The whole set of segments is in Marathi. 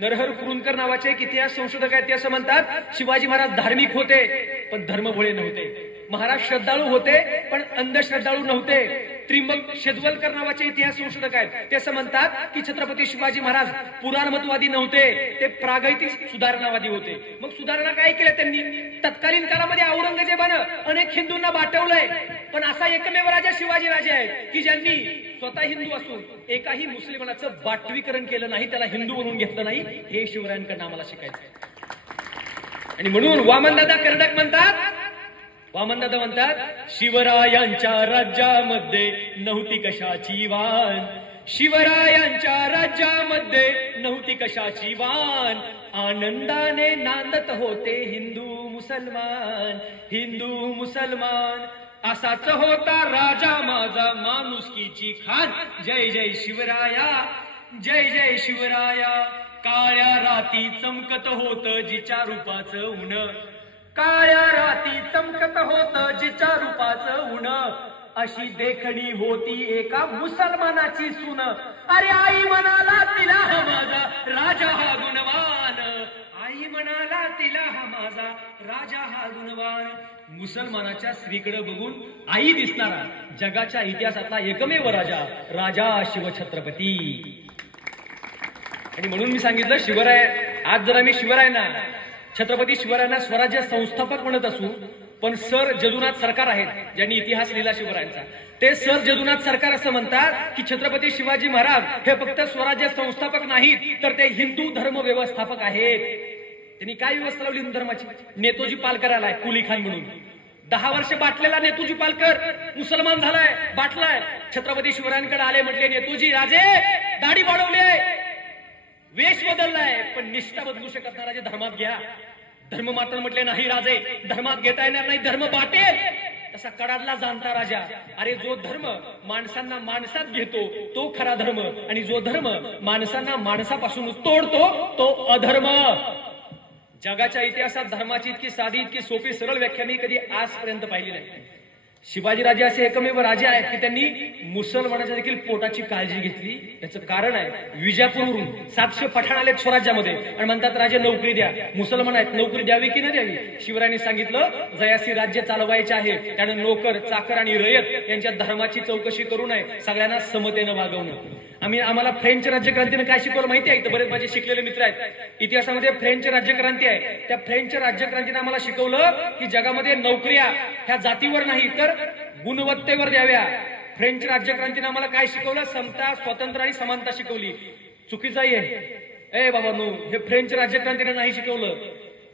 नरहर कुरुंदकर नावाचे एक इतिहास संशोधक आहेत ते असं म्हणतात शिवाजी महाराज धार्मिक होते पण धर्मभोळे नव्हते. महाराज श्रद्धाळू होते पण अंधश्रद्धाळू नव्हते. त्रिंबक शेजवलकर नावाचे इतिहास संशोधक आहेत ते असं म्हणतात की छत्रपती शिवाजी महाराज पुराणमतवादी नव्हते ते प्रागैतिक सुधारणावादी होते. मग सुधारणा काय केल्या त्यांनी? तत्कालीन काळामध्ये औरंगजेबानं अनेक हिंदूंना बाटवलंय. पण असा एकमेव राजा शिवाजी राजे आहेत की ज्यांनी स्वतः हिंदू असून एकाही मुस्लिमांचं बाटवीकरण केलं नाही त्याला हिंदू म्हणून घेतलं नाही हे शिवरायांकडनं आम्हाला शिकायचं आणि म्हणून वामनदादा कर्डक म्हणतात वामनदादा म्हणतात शिवरायांच्या राज्यामध्ये नव्हती कशाची वान. शिवरायांच्या राज्यामध्ये नव्हती कशाची वान. आनंदाने नांदत होते हिंदू मुसलमान हिंदू मुसलमान. असाच होता राजा माझा माणुसकीची खान. जय जय शिवराया जय जय शिवराया. काळ्या राती चमकत होत जिच्या रूपाच उन काळ्या राती चमकत होत जिच्या रूपाच उन अशी देखणी होती एका मुसलमानाची सुन. अरे आई म्हणाला तिला माझा राजा हा म्हणाला तिला हा माझा राजा हा गुणवान. मुसलमानाच्या स्त्रीकडे बघून आई दिसणारा जगाच्या इतिहासातला एकमेव राजा राजा शिवछत्रपती. आणि म्हणून मी सांगितलं शिवराय आज जर आम्ही शिवराय छत्रपती शिवरायांना स्वराज्य संस्थापक म्हणत असू पण सर जदुनाथ सरकार आहेत ज्यांनी इतिहास लिहिला शिवरायांचा. ते सर जदुनाथ सरकार असं म्हणतात की छत्रपती शिवाजी महाराज हे फक्त स्वराज्य संस्थापक नाहीत तर ते हिंदू धर्म व्यवस्थापक आहेत. त्यांनी काय व्यवस्था लावली हिंदू धर्माची? नेतोजी पालकर आलाय कुली खान म्हणून. दहा वर्ष बाटलेला नेतोजी पालकर. मुसलमान झालाय बाटलाय. छत्रपती शिवरायांकडे आले म्हटले नेतोजी राजे दाढी वाढवली आहे. वेश बदललाय पण निष्ठा बदलू शकत नाही राजे धर्मात घ्या. धर्म मात्र म्हटले नाही राजे. धर्मात घेता येणार नाही धर्म बाटेल. तसा कडाडला जाणता राजा. अरे जो धर्म माणसांना माणसात घेतो तो खरा धर्म. आणि जो धर्म माणसांना माणसापासून तोडतो तो अधर्म. जगाच्या इतिहासात धर्माची इतकी साधी इतकी सोपी सरळ व्याख्या मी कधी आजपर्यंत पाहिली नाही. शिवाजी राजे असे एकमेव राजे आहेत की त्यांनी मुसलमानाच्या देखील पोटाची काळजी घेतली. याचं कारण आहे विजापूरवरून सातशे पठाण आले स्वराज्यामध्ये. आणि म्हणतात राजे नोकरी द्या. मुसलमान आहेत नोकरी द्यावी की न द्यावी? शिवरायांनी सांगितलं जयासी राज्य चालवायचे आहे. त्याने नोकर चाकर आणि रयत यांच्या धर्माची चौकशी करू नये. सगळ्यांना समतेनं वागवणं. आम्ही आम्हाला फ्रेंच राज्यक्रांतीनं काय शिकवलं माहिती आहे? बरेच माझे शिकलेले मित्र आहेत. इतिहासामध्ये फ्रेंच राज्यक्रांती आहे. त्या फ्रेंच राज्यक्रांतीने आम्हाला शिकवलं की जगामध्ये नोकऱ्या ह्या जातीवर नाही तर तर गुणवत्तेवर द्याव्या. फ्रेंच राज्यक्रांतीने आम्हाला काय शिकवलं? समता स्वतंत्र आणि समानता शिकवली. चुकीचाही आहे ए बाबा नो हे फ्रेंच राज्यक्रांतीने नाही शिकवलं.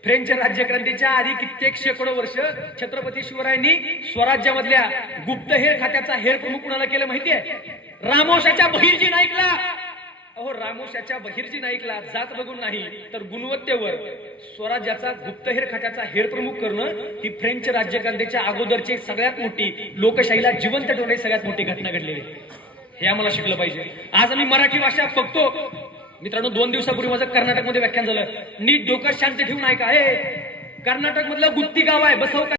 फ्रेंच राज्यक्रांतीच्या आधी कित्येक शेकडो वर्ष छत्रपती शिवरायांनी स्वराज्यामधल्या गुप्तहेर खात्याचा हेर प्रमुख कुणाला केलं माहितीये? रामोशाच्या बहिरजी नाईकला अहो रामोशाच्या बहिर्जी नाईकला जात बघून नाही तर गुणवत्तेवर. स्वराज्याचा गुप्तहेर खात्याचा हेर प्रमुख करणं ही फ्रेंच राज्यक्रांतीच्या अगोदरची सगळ्यात मोठी लोकशाहीला जिवंत ठेवण्याची सगळ्यात मोठी घटना घडलेली आहे. हे आम्हाला शिकलं पाहिजे. आज आम्ही मराठी भाषा बघतो. मित्रांनो दोन दिवसापूर्वी माझं कर्नाटकमध्ये व्याख्यान झालं. नीट डोकं शांत ठेवून ऐका. हे कर्नाटक मधलं गुत्ती गाव आहे बसव